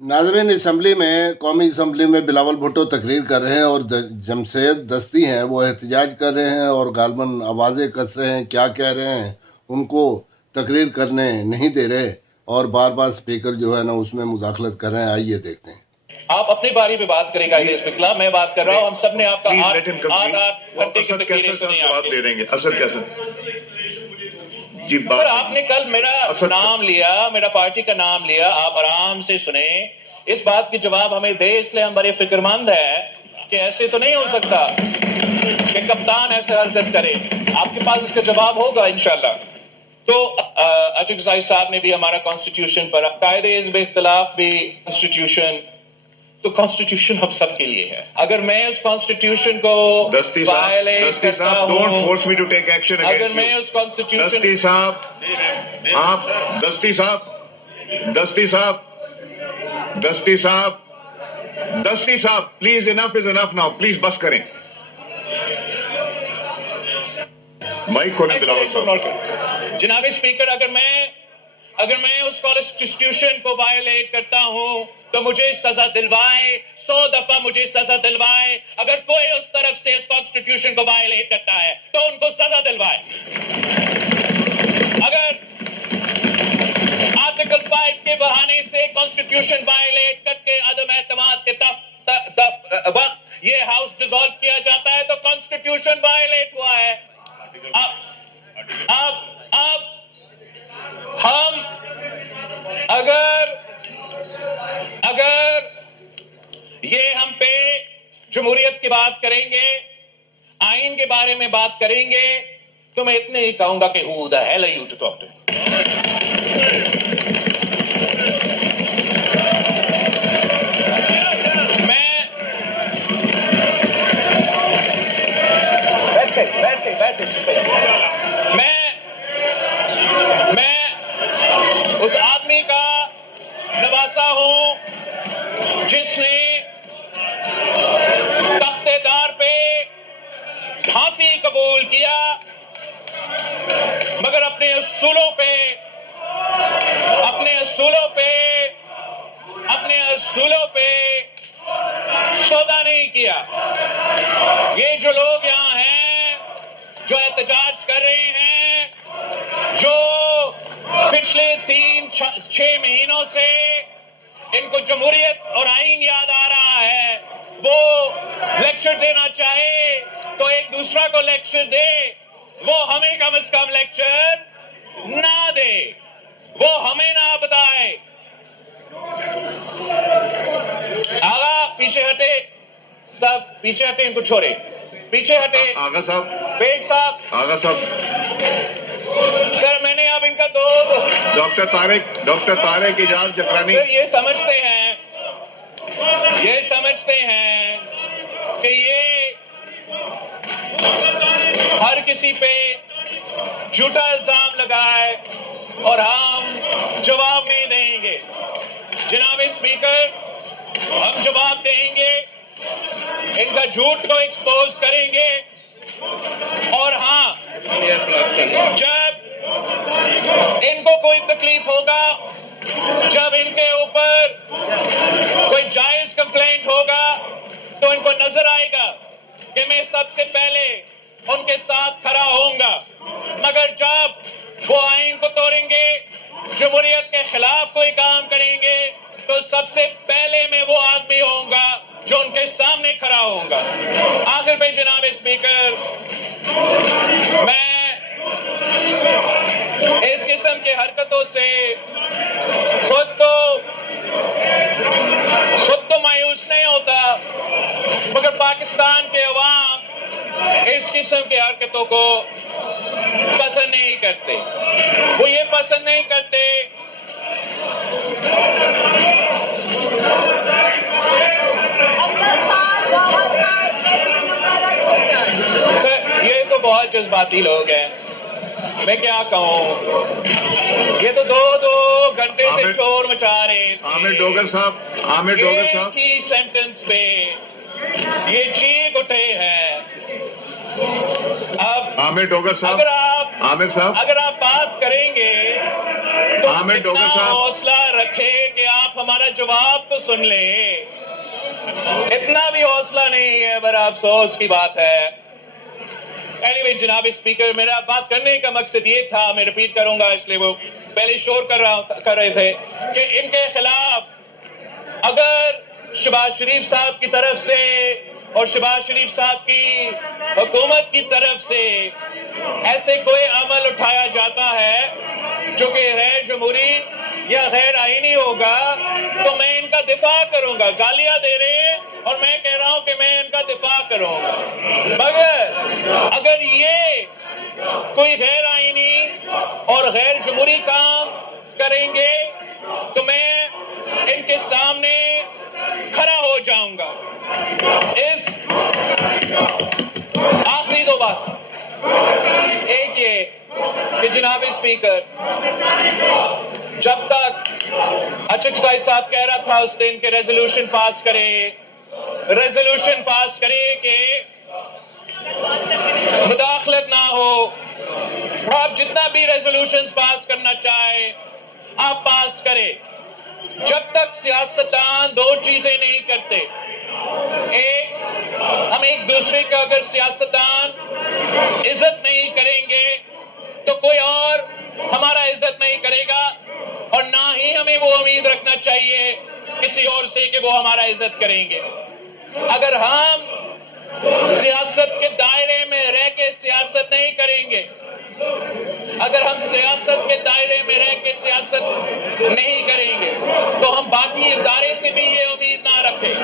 नाज़रीन, असम्बली में कौमी असम्बली में बिलावल भुट्टो तकरीर कर रहे हैं और जमशेद दस्ती हैं वो एहतजाज कर रहे हैं और गालबन आवाज़ें कस रहे हैं, क्या कह रहे हैं उनको तकरीर करने नहीं दे रहे और बार बार स्पीकर जो है ना उसमें मुदाखलत कर रहे हैं। आइए देखते हैं। आप अपनी बारी पे बात करें कायदे स्पीकर, मैं बात कर रहा हूँ। हम सब ने आपका 8 घंटे की तकरीरें सुनी। जवाब दे देंगे। असद कैसे जी सर, आपने कल मेरा नाम लिया, मेरा पार्टी का नाम लिया, आप आराम से सुने। इस बात की जवाब हमें दे, इसलिए हम बड़े फिक्रमंद है कि ऐसे तो नहीं हो सकता कि कप्तान ऐसे हरकत करे। आपके पास इसका जवाब होगा इंशाल्लाह। तो अजग जाहिद साहब ने भी हमारा कॉन्स्टिट्यूशन पर कायदे इज़्ब इख्तिलाफ भी कॉन्स्टिट्यूशन, तो कॉन्स्टिट्यूशन हम सब के लिए है। अगर मैं उस कॉन्स्टिट्यूशन को वायलेट करता हूं, don't force me to take action against अगर मैं उस कॉन्स्टिट्यूशन दस्ती साहब, आप दस्ती साहब, दस्ती साहब please, enough is enough now, please बस करें। माइक खोलें बिलावल साहब। जनाब स्पीकर, अगर मैं उस कॉन्स्टिट्यूशन को वायलेट करता हूं तो मुझे सजा दिलवाए, 100 दफा मुझे सजा दिलवाए। अगर कोई उस तरफ से इस कॉन्स्टिट्यूशन को वायलेट करता है तो उनको सजा दिलवाए। अगर आर्टिकल 5 के बहाने से कॉन्स्टिट्यूशन वायलेट करके अदम एतमाद के वक्त ये हाउस डिसॉल्व किया जाता है तो कॉन्स्टिट्यूशन वायलेट हुआ है। अब हम अगर ये हम पे जमहूरियत की बात करेंगे, आइन के बारे में बात करेंगे, तो मैं इतने ही कहूंगा कि who the hell are you to talk to? मैं उस आदमी का नवासा हूं जिसने तख्तेदार पे फांसी कबूल किया, मगर अपने असूलों पे सौदा नहीं किया। ये जो लोग यहाँ हैं जो एहतजाज कर रहे हैं, जो पिछले 3-6 महीनों से इनको जमहूरियत और आइन याद आ रहा है, वो लेक्चर देना चाहे तो एक दूसरा को लेक्चर दे, वो हमें कम से कम लेक्चर ना दे, वो हमें ना बताए। आगा पीछे हटे साहब, पीछे हटे, इनको छोड़े, पीछे हटे। आगा साहब, बेग साहब, आगा साहब, सर मैंने अब इनका दो डॉक्टर तारिक इजाज जकरानी सर ये समझते हैं कि ये हर किसी पे झूठा इल्जाम लगाए और हम जवाब नहीं देंगे। जनाब स्पीकर, हम जवाब देंगे, इनका झूठ को एक्सपोज करेंगे। और हाँ, जब इनको कोई तकलीफ होगा, जब इनके ऊपर कोई जायज कंप्लेंट होगा, तो इनको नजर आएगा कि मैं सबसे पहले उनके साथ खड़ा होऊंगा। मगर जब वो आइन को तोड़ेंगे, जमहूरियत के खिलाफ कोई काम करेंगे, तो सबसे पहले मैं वो आदमी होऊंगा जो उनके सामने खड़ा होऊंगा। आखिर में जनाब स्पीकर, मैं इस किस्म की हरकतों से खुद तो मायूस नहीं होता, मगर पाकिस्तान के अवाम इस किस्म की हरकतों को पसंद नहीं करते। वो ये पसंद नहीं करते सर, ये तो बहुत जज्बाती लोग हैं, मैं क्या कहूँ। ये तो दो घंटे से शोर मचा रहे थे। आमिर डोगर साहब की सेंटेंस पे ये चीख उठे हैं। अब आमिर डोगर साहब, अगर आप बात करेंगे तो आमिर डोगर साहब, हौसला रखे कि आप हमारा जवाब तो सुन ले। इतना भी हौसला नहीं है, बड़ा अफसोस की बात है। एनीवे जनाब स्पीकर, मेरा बात करने का मकसद ये था, मैं रिपीट करूंगा इसलिए वो पहले शोर कर रहे थे कि इनके खिलाफ अगर शहबाज शरीफ साहब की तरफ से और शहबाज शरीफ साहब की हुकूमत की तरफ से ऐसे कोई अमल उठाया जाता है जो कि गैर जमहूरी या गैर आईनी होगा, तो मैं इनका दिफा करूंगा। गालियां दे रहे हैं और मैं कह रहा हूं कि मैं इनका दिफा करूंगा। मगर अगर ये कोई गैर आईनी और गैर जमहूरी काम करेंगे तो मैं इनके सामने खड़ा हो जाऊंगा। इस आखिरी दो बात, एक ये कि जनाब स्पीकर, जब तक अचक साहब कह रहा था उस दिन के रेजोल्यूशन पास करे कि मुदाखलत ना हो, आप जितना भी रेजोल्यूशन पास करना चाहे आप पास करें। जब तक सियासतदान दो चीजें नहीं करते, एक, हम एक दूसरे का अगर सियासतदान इज्जत नहीं करेंगे तो कोई और हमारा इज्जत नहीं करेगा, और ना ही हमें वो उम्मीद रखना चाहिए किसी और से कि वो हमारा इज्जत करेंगे। अगर हम सियासत के दायरे में रह के सियासत नहीं करेंगे, अगर हम सियासत के दायरे में रह के सियासत नहीं करेंगे तो हम बाकी इदारे से भी ये उम्मीद ना रखें,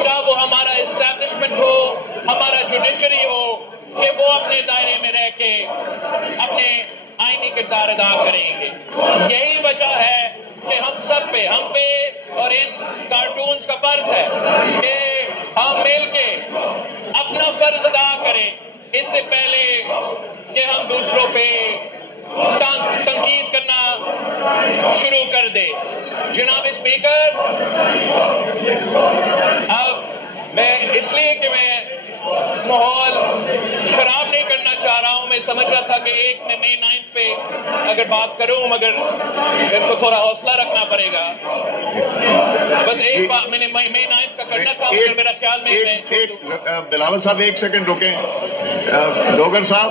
चाहे वो हमारा एस्टैब्लिशमेंट हो, हमारा जुडिशरी हो, कि वो अपने दायरे में रह के अपने आईनी किरदार अदा करेंगे। यही वजह है कि हम सब पे, हम पे और इन कार्टून्स का फर्ज है कि हम मिलके अपना फर्ज अदा करें, इससे पहले कि हम दूसरों पे तंकीद करना शुरू कर दे। जनाब स्पीकर, अब मैं इसलिए कि मैं माहौल खराब नहीं करना चाह रहा हूं, मैं समझ रहा था कि एक मई 9 पे अगर बात करूं, मगर मेरे को थोड़ा हौसला रखना पड़ेगा। बस एक बात मैंने मई 9 का करना था, मगर मेरा ख्याल में बिलावल साहब एक सेकंड रुकें। डोगर साहब,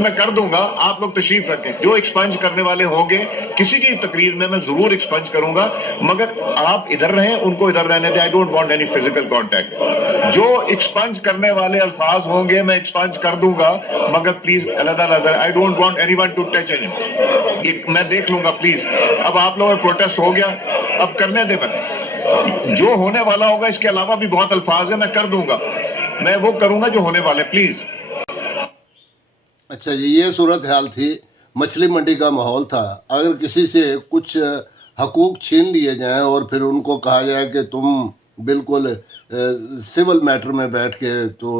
मैं कर दूंगा, आप लोग तशरीफ रखें। जो एक्सपंज करने वाले होंगे किसी की तकरीर में मैं जरूर एक्सपंज करूंगा, मगर आप इधर रहें, उनको इधर रहने दें। आई don't want any physical contact. जो एक्सपंज करने वाले अल्फाज होंगे मैं एक्सपंज कर दूंगा, मगर प्लीज अलग-अलग, I don't want anyone to touch any. मैं देख लूंगा प्लीज। अब आप लोगों का प्रोटेस्ट हो गया, अब करने दे। मैं जो होने वाला होगा, इसके अलावा भी बहुत अल्फाज है, मैं कर दूंगा, मैं वो करूंगा जो होने वाले, प्लीज। अच्छा जी, ये सूरत हाल थी, मछली मंडी का माहौल था। अगर किसी से कुछ हकूक छीन लिए जाएं और फिर उनको कहा जाए कि तुम बिल्कुल सिविल मैटर में बैठ के तो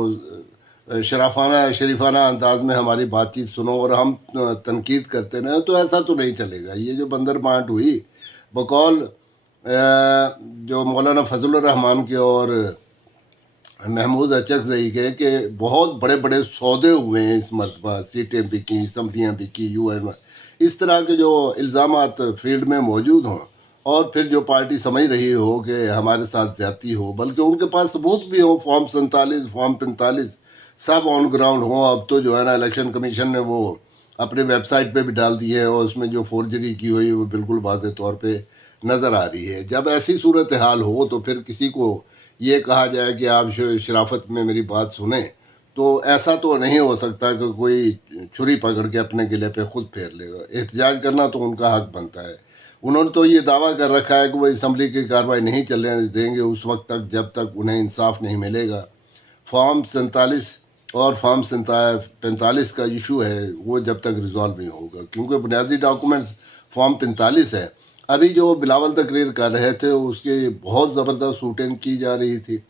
शरीफाना अंदाज में हमारी बातचीत सुनो और हम तनकीद करते रहें, तो ऐसा तो नहीं चलेगा। ये जो बंदर बांट हुई बकौल जो मौलाना फजलुर रहमान के और महमूद अचकज़ई के कि बहुत बड़े बड़े सौदे हुए हैं इस मरतबा, सीटें बिकी, असम्बलियाँ बिकी, UN, इस तरह के जो इल्ज़ामात फील्ड में मौजूद हों और फिर जो पार्टी समझ रही हो कि हमारे साथ ज़्यादती हो, बल्कि उनके पास सबूत भी हो, फॉर्म 47, फॉर्म 45 सब ऑन ग्राउंड हो। अब तो जो है ना, इलेक्शन कमीशन ने वो अपने वेबसाइट पे भी डाल दी है और उसमें जो फोर्जरी की हुई वो बिल्कुल वाज़ेह तौर पे नज़र आ रही है। जब ऐसी सूरत हाल हो तो फिर किसी को ये कहा जाए कि आप शराफत में मेरी बात सुने, तो ऐसा तो नहीं हो सकता कि कोई छुरी पकड़ के अपने गिले पे खुद फेर लेगा। एहतजाज करना तो उनका हक बनता है। उन्होंने तो ये दावा कर रखा है कि वो असम्बली की कार्रवाई नहीं चलने देंगे उस वक्त तक जब तक उन्हें इंसाफ नहीं मिलेगा। फॉर्म 47 और फॉर्म 45 का इशू है वो जब तक रिजॉल्व नहीं होगा, क्योंकि बुनियादी डॉक्यूमेंट्स फॉर्म 45 है। अभी जो बिलावल तकरीर कर रहे थे उसकी बहुत ज़बरदस्त शूटिंग की जा रही थी,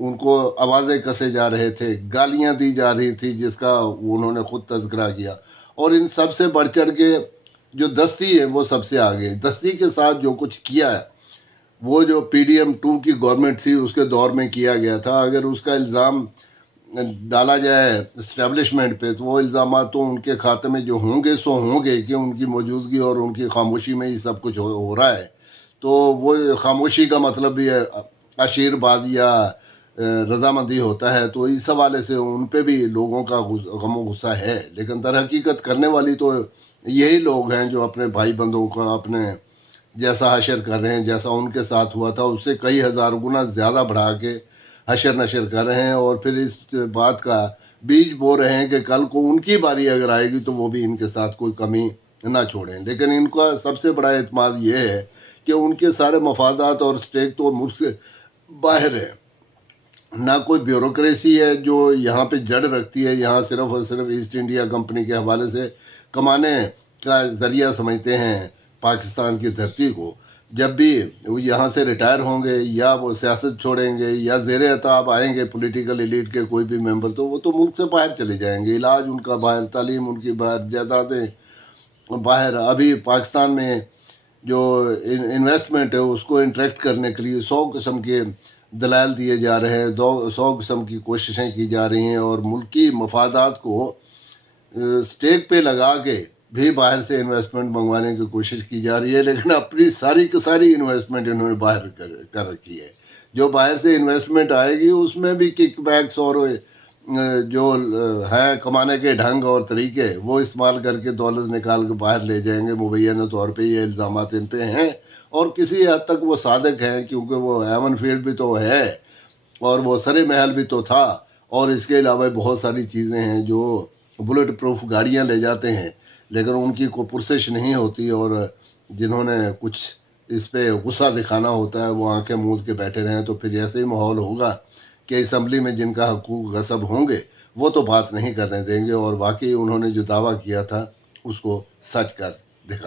उनको आवाज़ें कसे जा रहे थे, गालियां दी जा रही थी, जिसका उन्होंने खुद तज़किरा किया। और इन सब से बढ़ चढ़ के जो दस्ती है वो सबसे आगे। दस्ती के साथ जो कुछ किया है वो जो PDM 2 की गवर्नमेंट थी उसके दौर में किया गया था। अगर उसका इल्ज़ाम डाला जाए इस्टेब्लिशमेंट पे, तो वो इल्ज़ामात तो उनके खाते में जो होंगे सो होंगे कि उनकी मौजूदगी और उनकी खामोशी में ही सब कुछ हो रहा है। तो वो खामोशी का मतलब भी आशीर्वाद या रजामंदी होता है, तो इस हवाले से उन पे भी लोगों का गम और गुस्सा है। लेकिन दर हकीकत करने वाली तो यही लोग हैं जो अपने भाई बंधुओं का अपने जैसा हशर कर रहे हैं, जैसा उनके साथ हुआ था उससे कई हज़ार गुना ज़्यादा बढ़ा के हशर नशर कर रहे हैं, और फिर इस बात का बीज बो रहे हैं कि कल को उनकी बारी अगर आएगी तो वो भी इनके साथ कोई कमी ना छोड़ें। लेकिन इनका सबसे बड़ा एतमाद ये है कि उनके सारे मफादात और स्टेक तो मुल्क से बाहर है। ना कोई ब्यूरोक्रेसी है जो यहाँ पे जड़ रखती है, यहाँ सिर्फ और सिर्फ ईस्ट इंडिया कंपनी के हवाले से कमाने का ज़रिया समझते हैं पाकिस्तान की धरती को। जब भी वो यहाँ से रिटायर होंगे या वो सियासत छोड़ेंगे या ज़ेर अताब आएंगे पॉलिटिकल एलीट के कोई भी मेंबर, तो वो तो मुल्क से बाहर चले जाएंगे। इलाज उनका बाहर, तालीम उनकी बाहर, जायदादें बाहर। अभी पाकिस्तान में जो इन्वेस्टमेंट है उसको इंटरेक्ट करने के लिए 100 किस्म के दलाल दिए जा रहे हैं, 100 किस्म की कोशिशें की जा रही हैं, और मुल्की मफादात को स्टेक पे लगा के भी बाहर से इन्वेस्टमेंट मंगवाने की कोशिश की जा रही है। लेकिन अपनी सारी की सारी इन्वेस्टमेंट इन्होंने बाहर कर रखी है। जो बाहर से इन्वेस्टमेंट आएगी उसमें भी किकबैक्स और जो है कमाने के ढंग और तरीके वो इस्तेमाल करके दौलत निकाल के बाहर ले जाएंगे मुबैना तौर पे। ये इल्ज़ामात इन पे हैं और किसी हद तक वो सादक हैं, क्योंकि वो एवन फील्ड भी तो है और वो सरे महल भी तो था, और इसके अलावा बहुत सारी चीज़ें हैं जो बुलेट प्रूफ गाड़ियाँ ले जाते हैं, लेकिन उनकी कोई पुरसिश नहीं होती। और जिन्होंने कुछ इस पे गुस्सा दिखाना होता है वो आंखें मूंद के बैठे रहें। तो फिर ऐसे ही माहौल होगा कि असम्बली में जिनका हकूक गसब होंगे वो तो बात नहीं करने देंगे, और वाकई उन्होंने जो दावा किया था उसको सच कर दिखा।